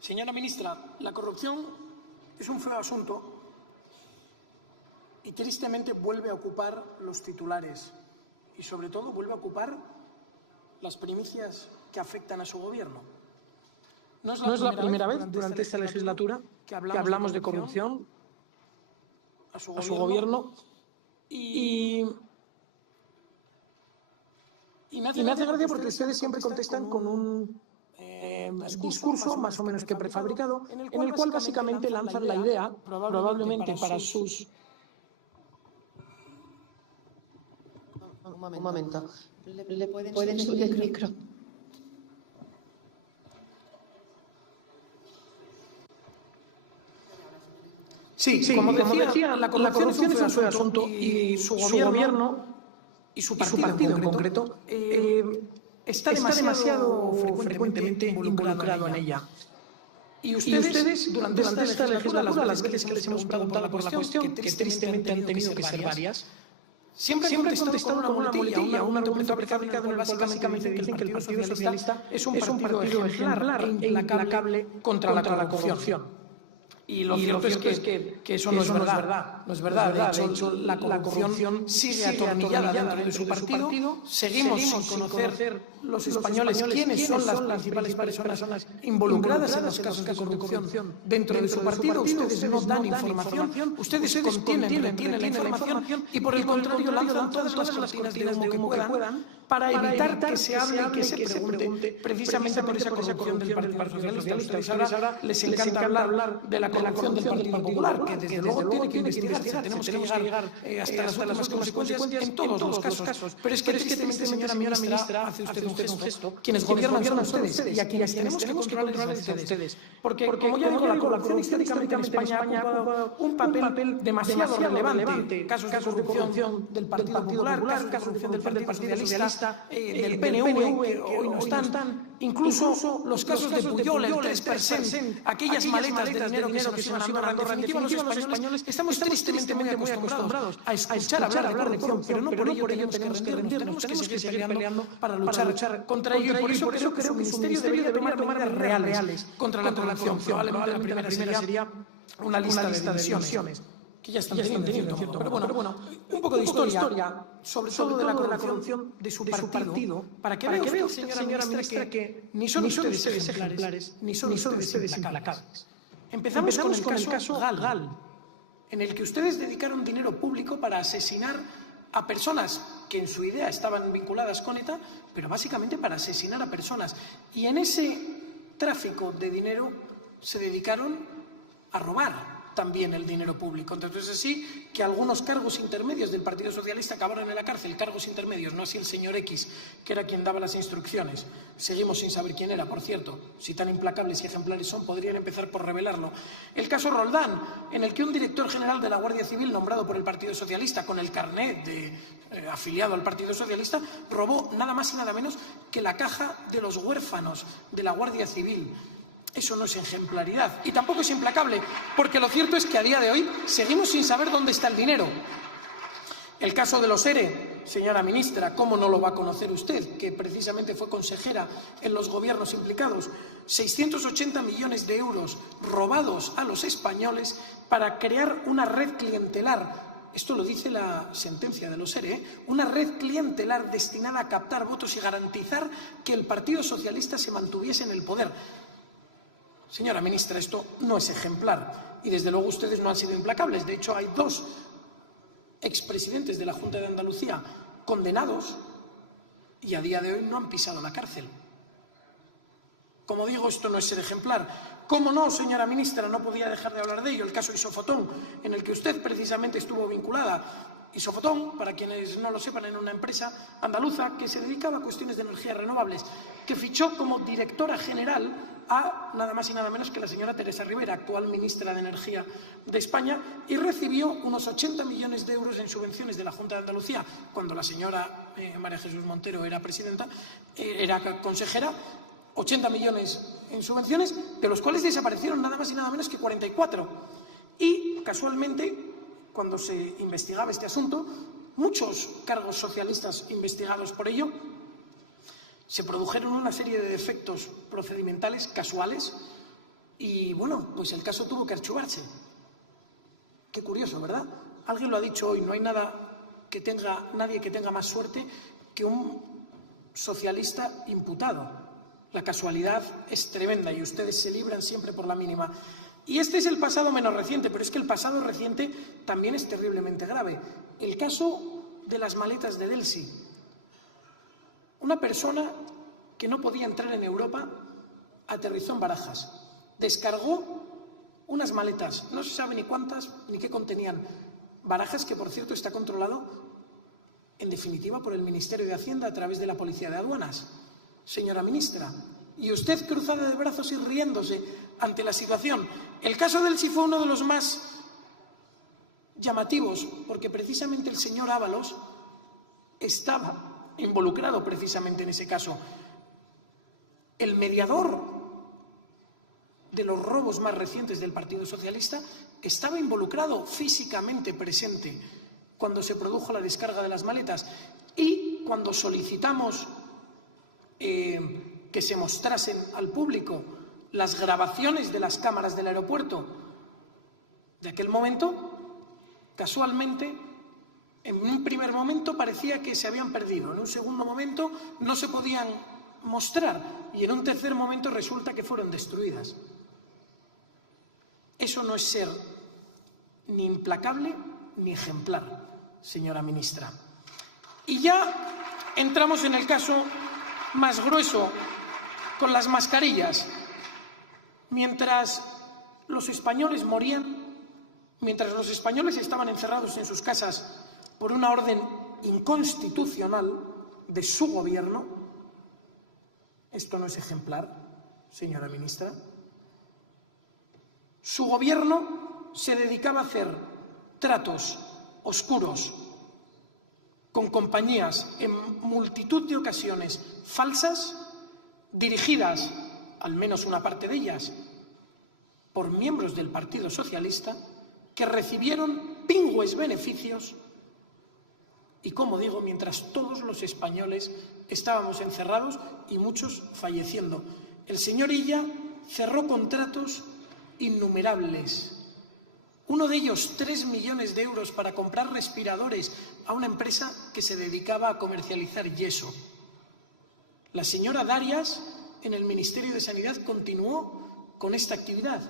Señora ministra, la corrupción es un feo asunto y tristemente vuelve a ocupar los titulares y sobre todo vuelve a ocupar las primicias que afectan a su gobierno. No es la primera vez durante esta legislatura que hablamos de corrupción a su gobierno y me hace gracia porque ustedes siempre contestan con un discurso más o menos que prefabricado, en el cual básicamente lanzan la idea, probablemente para sus... Un momento. ¿Le pueden subir el micro? Sí, como decía, la corrupción es un feo asunto y su gobierno y su partido en concreto está demasiado frecuentemente involucrado en ella. Y ustedes durante esta legislatura, las veces que les hemos preguntado por la cuestión, que tristemente han tenido que ser varias, siempre han contestado con una muletilla, un argumento prefabricado en el cual básicamente dicen que el Partido Socialista es un partido ejemplar e implacable contra la corrupción. Y lo cierto es que eso no es verdad. No es verdad. De hecho, la corrupción sigue atornillada dentro de su partido. Seguimos sin conocer los españoles quiénes son las principales personas involucradas en los casos de corrupción dentro de su partido. Ustedes no dan información, ustedes contienen, retienen la información y por el contrario lanzan todas las cortinas de humo que puedan para evitar que se hable y que se pregunte precisamente por esa corrupción del Partido Socialista. Ustedes ahora les encanta hablar de la corrupción del Partido Popular, que desde luego tiene que investigarse. Tenemos que llegar hasta las últimas consecuencias en todos los casos. Pero es que tristemente, señora ministra, hace usted un gesto. Quienes gobiernan son ustedes y a quienes tenemos que controlar es a ustedes. Porque, como ya digo, la corrupción históricamente en España ha ocupado un papel demasiado relevante. Casos de corrupción del Partido Popular, casos de corrupción del Partido Socialista, del PNV, que hoy no están, incluso los casos de Pujol, el 3%, aquellas maletas de dinero que se nos iban a Andorra. En definitiva, los españoles estamos tristemente muy acostumbrados a escuchar hablar de corrupción, pero no por ello tenemos que rendirnos, tenemos que seguir peleando para luchar contra ello, y por eso creo que su ministerio debería tomar medidas reales contra la corrupción. Probablemente la primera sería una lista de divisiones que ya están teniendo, ¿cierto? Pero bueno, un poco de historia, sobre todo de la corrupción de su partido, para que vea usted, señora ministra, que ni son ustedes ejemplares, ni son ustedes implacables. Empezamos con el caso Gal, en el que ustedes dedicaron dinero público para asesinar a personas que en su idea estaban vinculadas con ETA, pero básicamente para asesinar a personas. Y en ese tráfico de dinero se dedicaron a robar también el dinero público. Entonces es así que algunos cargos intermedios del Partido Socialista acabaron en la cárcel, cargos intermedios, no así el señor X, que era quien daba las instrucciones. Seguimos sin saber quién era, por cierto. Si tan implacables y ejemplares son, podrían empezar por revelarlo. El caso Roldán, en el que un director general de la Guardia Civil nombrado por el Partido Socialista con el carnet de afiliado al Partido Socialista robó nada más y nada menos que la caja de los huérfanos de la Guardia Civil. Eso no es ejemplaridad y tampoco es implacable, porque lo cierto es que a día de hoy seguimos sin saber dónde está el dinero. El caso de los ERE, señora ministra, ¿cómo no lo va a conocer usted? Que precisamente fue consejera en los gobiernos implicados. 680 millones de euros robados a los españoles para crear una red clientelar. Esto lo dice la sentencia de los ERE, una red clientelar destinada a captar votos y garantizar que el Partido Socialista se mantuviese en el poder. Señora ministra, esto no es ejemplar y desde luego ustedes no han sido implacables. De hecho, hay 2 expresidentes de la Junta de Andalucía condenados y a día de hoy no han pisado la cárcel. Como digo, esto no es ser ejemplar. ¿Cómo no, señora ministra? No podía dejar de hablar de ello. El caso Isofotón, en el que usted precisamente estuvo vinculada. Isofotón, para quienes no lo sepan, era una empresa andaluza que se dedicaba a cuestiones de energías renovables, que fichó como directora general a nada más y nada menos que la señora Teresa Rivera, actual ministra de Energía de España, y recibió unos 80 millones de euros en subvenciones de la Junta de Andalucía, cuando la señora María Jesús Montero era presidenta, era consejera. 80 millones en subvenciones, de los cuales desaparecieron nada más y nada menos que 44. Y, casualmente, cuando se investigaba este asunto, muchos cargos socialistas investigados por ello, se produjeron una serie de defectos procedimentales casuales Y bueno, pues el caso tuvo que archivarse. Qué curioso, ¿verdad? Alguien lo ha dicho hoy, no hay nadie que tenga más suerte que un socialista imputado. La casualidad es tremenda y ustedes se libran siempre por la mínima. Y este es el pasado menos reciente, pero es que el pasado reciente también es terriblemente grave. El caso de las maletas de Delsi. Una persona que no podía entrar en Europa aterrizó en Barajas. Descargó unas maletas, no se sabe ni cuántas ni qué contenían. Barajas, que por cierto está controlado en definitiva por el Ministerio de Hacienda a través de la Policía de Aduanas. Señora ministra, y usted cruzada de brazos y riéndose ante la situación. El caso del sí fue uno de los más llamativos, porque precisamente el señor Ábalos estaba involucrado precisamente en ese caso. El mediador de los robos más recientes del Partido Socialista estaba involucrado, físicamente presente, cuando se produjo la descarga de las maletas. Y cuando solicitamos que se mostrasen al público las grabaciones de las cámaras del aeropuerto de aquel momento, casualmente, en un primer momento parecía que se habían perdido, en un segundo momento no se podían mostrar y en un tercer momento resulta que fueron destruidas. Eso no es ser ni implacable ni ejemplar, señora ministra. Y ya entramos en el caso más grueso, con las mascarillas. Mientras los españoles morían, mientras los españoles estaban encerrados en sus casas por una orden inconstitucional de su gobierno, ¿esto no es ejemplar, señora ministra? Su gobierno se dedicaba a hacer tratos oscuros con compañías en multitud de ocasiones falsas, dirigidas, al menos una parte de ellas, por miembros del Partido Socialista, que recibieron pingües beneficios y, como digo, mientras todos los españoles estábamos encerrados y muchos falleciendo. El señor Illa cerró contratos innumerables. Uno de ellos, 3 millones de euros para comprar respiradores a una empresa que se dedicaba a comercializar yeso. La señora Darias, en el Ministerio de Sanidad, continuó con esta actividad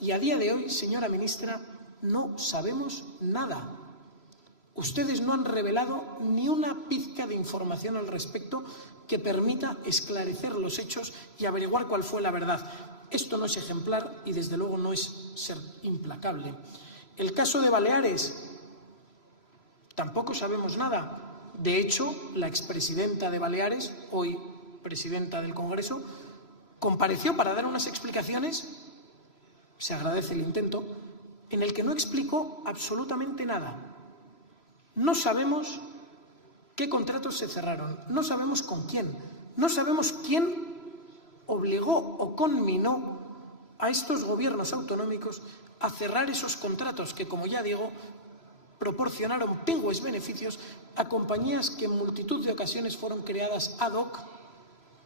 y a día de hoy, señora ministra, no sabemos nada. Ustedes no han revelado ni una pizca de información al respecto que permita esclarecer los hechos y averiguar cuál fue la verdad. Esto no es ejemplar y, desde luego, no es ser implacable. El caso de Baleares, tampoco sabemos nada. De hecho, la expresidenta de Baleares, hoy presidenta del Congreso, compareció para dar unas explicaciones, se agradece el intento, en el que no explicó absolutamente nada. No sabemos qué contratos se cerraron, no sabemos con quién, no sabemos quién obligó o conminó a estos gobiernos autonómicos a cerrar esos contratos que, como ya digo, proporcionaron pingües beneficios a compañías que en multitud de ocasiones fueron creadas ad hoc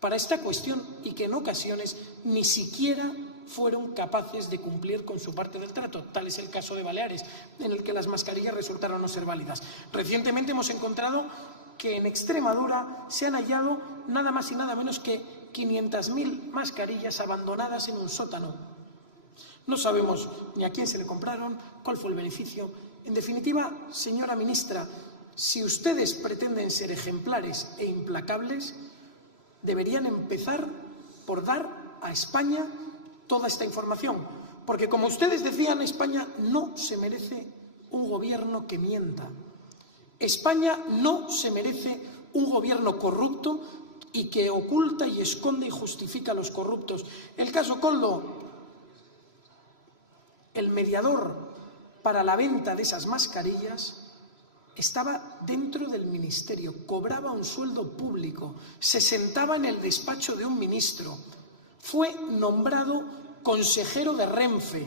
para esta cuestión y que en ocasiones ni siquiera fueron capaces de cumplir con su parte del trato. Tal es el caso de Baleares, en el que las mascarillas resultaron no ser válidas. Recientemente hemos encontrado que en Extremadura se han hallado nada más y nada menos que 500.000 mascarillas abandonadas en un sótano. No sabemos ni a quién se le compraron, cuál fue el beneficio. En definitiva, señora ministra, si ustedes pretenden ser ejemplares e implacables, deberían empezar por dar a España toda esta información. Porque, como ustedes decían, España no se merece un gobierno que mienta. España no se merece un gobierno corrupto y que oculta y esconde y justifica a los corruptos. El caso Koldo, el mediador para la venta de esas mascarillas, estaba dentro del ministerio, cobraba un sueldo público, se sentaba en el despacho de un ministro, fue nombrado consejero de Renfe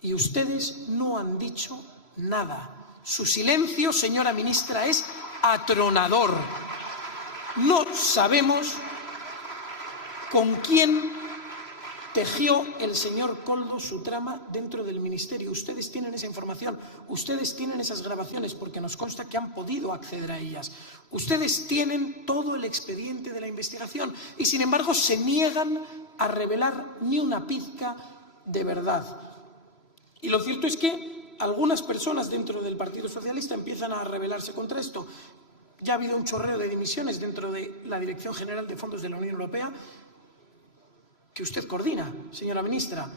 y ustedes no han dicho nada. Su silencio, señora ministra, es atronador. No sabemos con quién tejió el señor Koldo su trama dentro del ministerio. Ustedes tienen esa información, ustedes tienen esas grabaciones, porque nos consta que han podido acceder a ellas. Ustedes tienen todo el expediente de la investigación y, sin embargo, se niegan a revelar ni una pizca de verdad. Y lo cierto es que algunas personas dentro del Partido Socialista empiezan a rebelarse contra esto. Ya ha habido un chorreo de dimisiones dentro de la Dirección General de Fondos de la Unión Europea, que usted coordina, señora ministra.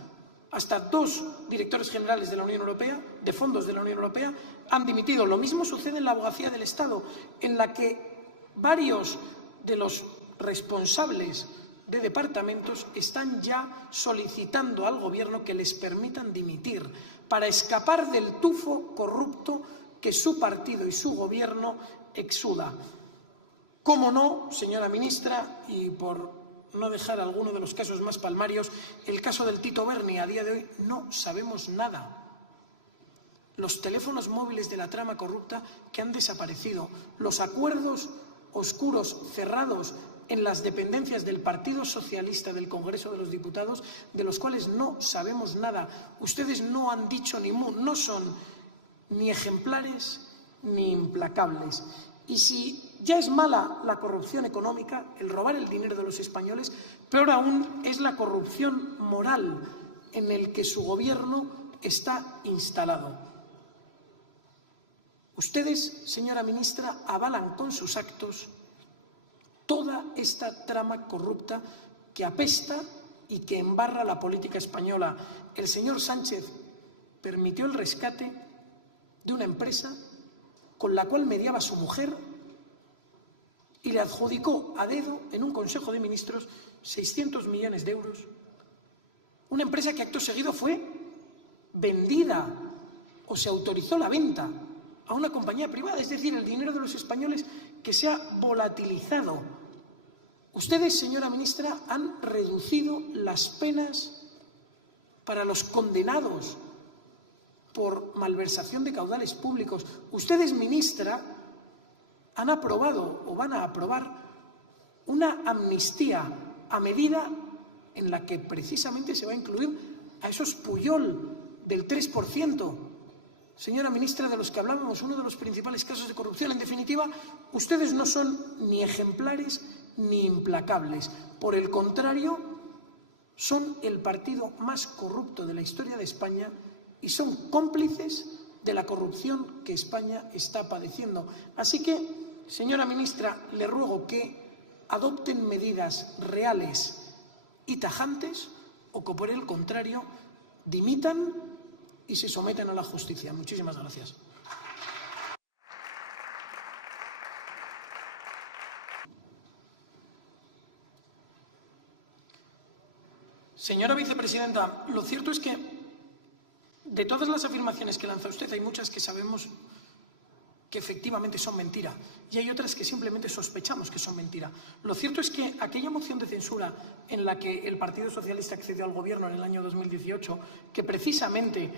Hasta 2 directores generales de la Unión Europea, de fondos de la Unión Europea, han dimitido. Lo mismo sucede en la Abogacía del Estado, en la que varios de los responsables de departamentos están ya solicitando al Gobierno que les permitan dimitir para escapar del tufo corrupto que su partido y su Gobierno exuda. ¿Cómo no, señora ministra, y por no dejar alguno de los casos más palmarios, el caso del Tito Berni? A día de hoy no sabemos nada. Los teléfonos móviles de la trama corrupta que han desaparecido, los acuerdos oscuros cerrados en las dependencias del Partido Socialista del Congreso de los Diputados, de los cuales no sabemos nada. Ustedes no han dicho ni mu, no son ni ejemplares ni implacables. Y si ya es mala la corrupción económica, el robar el dinero de los españoles, peor aún es la corrupción moral en el que su Gobierno está instalado. Ustedes, señora ministra, avalan con sus actos toda esta trama corrupta que apesta y que embarra la política española. El señor Sánchez permitió el rescate de una empresa con la cual mediaba su mujer y le adjudicó a dedo en un Consejo de Ministros 600 millones de euros. Una empresa que acto seguido fue vendida o se autorizó la venta a una compañía privada, es decir, el dinero de los españoles que se ha volatilizado. Ustedes, señora ministra, han reducido las penas para los condenados por malversación de caudales públicos. Ustedes, ministra, han aprobado o van a aprobar una amnistía a medida en la que precisamente se va a incluir a esos Pujol del 3%. Señora ministra, de los que hablábamos, uno de los principales casos de corrupción. En definitiva, ustedes no son ni ejemplares ni implacables. Por el contrario, son el partido más corrupto de la historia de España y son cómplices de la corrupción que España está padeciendo. Así que, señora ministra, le ruego que adopten medidas reales y tajantes o que, por el contrario, dimitan y se sometan a la justicia. Muchísimas gracias. Señora vicepresidenta, lo cierto es que de todas las afirmaciones que lanza usted, hay muchas que sabemos que efectivamente son mentira y hay otras que simplemente sospechamos que son mentira. Lo cierto es que aquella moción de censura en la que el Partido Socialista accedió al Gobierno en el año 2018, que precisamente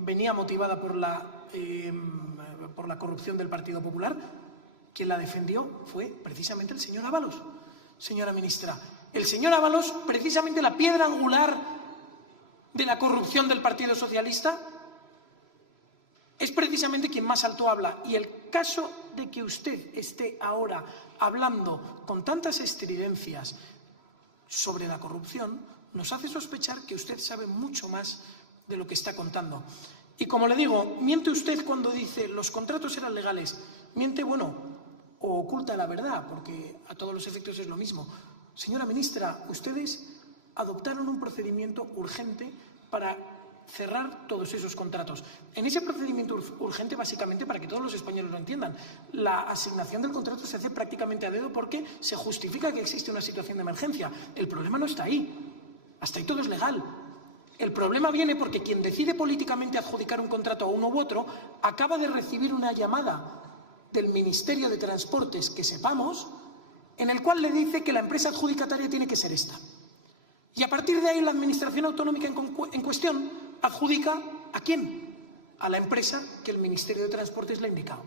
venía motivada por la corrupción del Partido Popular, quien la defendió fue precisamente el señor Ábalos. Señora ministra, el señor Ábalos, precisamente la piedra angular de la corrupción del Partido Socialista, es precisamente quien más alto habla. Y el caso de que usted esté ahora hablando con tantas estridencias sobre la corrupción nos hace sospechar que usted sabe mucho más de lo que está contando. Y como le digo, miente usted cuando dice los contratos eran legales. Miente, bueno, o oculta la verdad, porque a todos los efectos es lo mismo. Señora ministra, ustedes adoptaron un procedimiento urgente para cerrar todos esos contratos. En ese procedimiento urgente, básicamente, para que todos los españoles lo entiendan, la asignación del contrato se hace prácticamente a dedo porque se justifica que existe una situación de emergencia. El problema no está ahí. Hasta ahí todo es legal. El problema viene porque quien decide políticamente adjudicar un contrato a uno u otro acaba de recibir una llamada del Ministerio de Transportes, que sepamos, en el cual le dice que la empresa adjudicataria tiene que ser esta. Y a partir de ahí la Administración Autonómica en cuestión adjudica ¿a quién? A la empresa que el Ministerio de Transportes le ha indicado.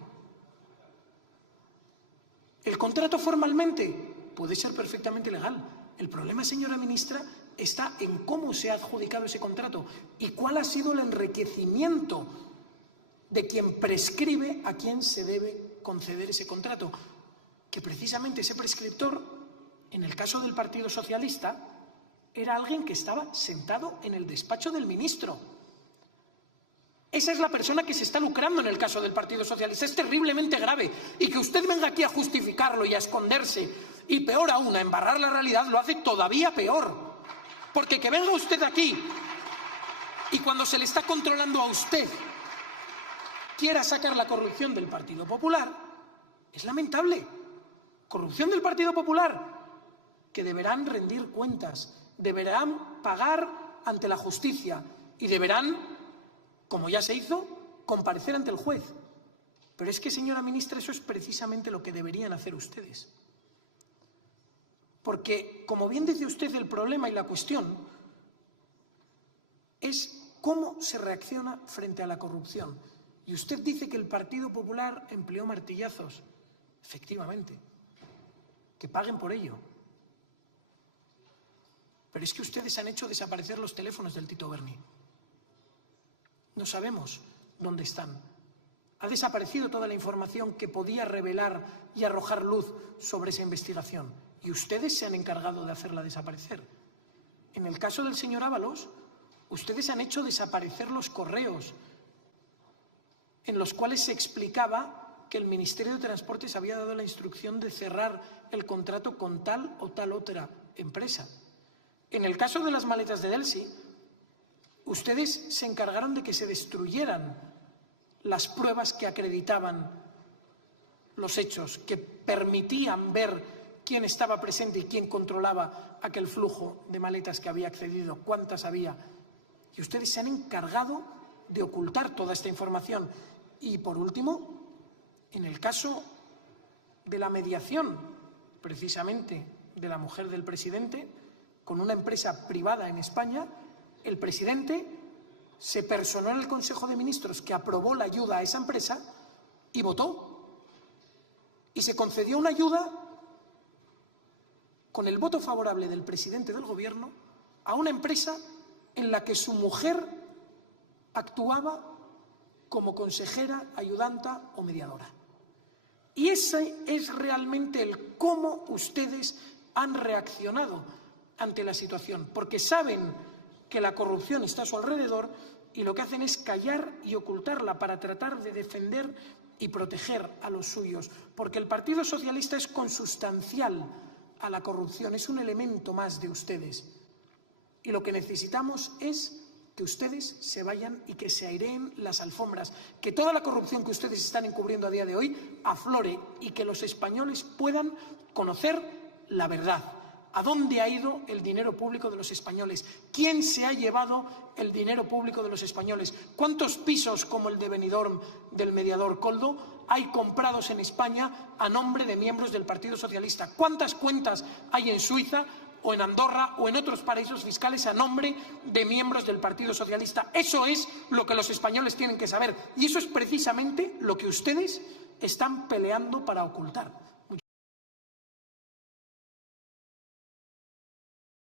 El contrato formalmente puede ser perfectamente legal. El problema, señora ministra, está en cómo se ha adjudicado ese contrato y cuál ha sido el enriquecimiento de quien prescribe a quién se debe conceder ese contrato. Que precisamente ese prescriptor, en el caso del Partido Socialista, era alguien que estaba sentado en el despacho del ministro. Esa es la persona que se está lucrando en el caso del Partido Socialista. Es terriblemente grave. Y que usted venga aquí a justificarlo y a esconderse, y peor aún, a embarrar la realidad, lo hace todavía peor. Porque que venga usted aquí y cuando se le está controlando a usted quiera sacar la corrupción del Partido Popular, es lamentable. Corrupción del Partido Popular, que deberán rendir cuentas, deberán pagar ante la justicia y deberán, como ya se hizo, comparecer ante el juez. Pero es que, señora ministra, eso es precisamente lo que deberían hacer ustedes. Porque, como bien dice usted, el problema y la cuestión es cómo se reacciona frente a la corrupción. Y usted dice que el Partido Popular empleó martillazos. Efectivamente. Que paguen por ello. Pero es que ustedes han hecho desaparecer los teléfonos del Tito Berni. No sabemos dónde están. Ha desaparecido toda la información que podía revelar y arrojar luz sobre esa investigación. Y ustedes se han encargado de hacerla desaparecer. En el caso del señor Ábalos, ustedes han hecho desaparecer los correos en los cuales se explicaba que el Ministerio de Transportes había dado la instrucción de cerrar el contrato con tal o tal otra empresa. En el caso de las maletas de Delcy, ustedes se encargaron de que se destruyeran las pruebas que acreditaban los hechos, que permitían ver quién estaba presente y quién controlaba aquel flujo de maletas que había accedido, cuántas había. Y ustedes se han encargado de ocultar toda esta información. Y, por último, en el caso de la mediación, precisamente, de la mujer del presidente, con una empresa privada en España, el presidente se personó en el Consejo de Ministros que aprobó la ayuda a esa empresa y votó. Y se concedió una ayuda con el voto favorable del presidente del Gobierno a una empresa en la que su mujer actuaba como consejera, ayudanta o mediadora. Y ese es realmente el cómo ustedes han reaccionado ante la situación, porque saben que la corrupción está a su alrededor y lo que hacen es callar y ocultarla para tratar de defender y proteger a los suyos, porque el Partido Socialista es consustancial a la corrupción, es un elemento más de ustedes. Y lo que necesitamos es que ustedes se vayan y que se aireen las alfombras, que toda la corrupción que ustedes están encubriendo a día de hoy aflore y que los españoles puedan conocer la verdad. ¿A dónde ha ido el dinero público de los españoles? ¿Quién se ha llevado el dinero público de los españoles? ¿Cuántos pisos como el de Benidorm del mediador Koldo hay comprados en España a nombre de miembros del Partido Socialista? ¿Cuántas cuentas hay en Suiza o en Andorra o en otros paraísos fiscales a nombre de miembros del Partido Socialista? Eso es lo que los españoles tienen que saber y eso es precisamente lo que ustedes están peleando para ocultar.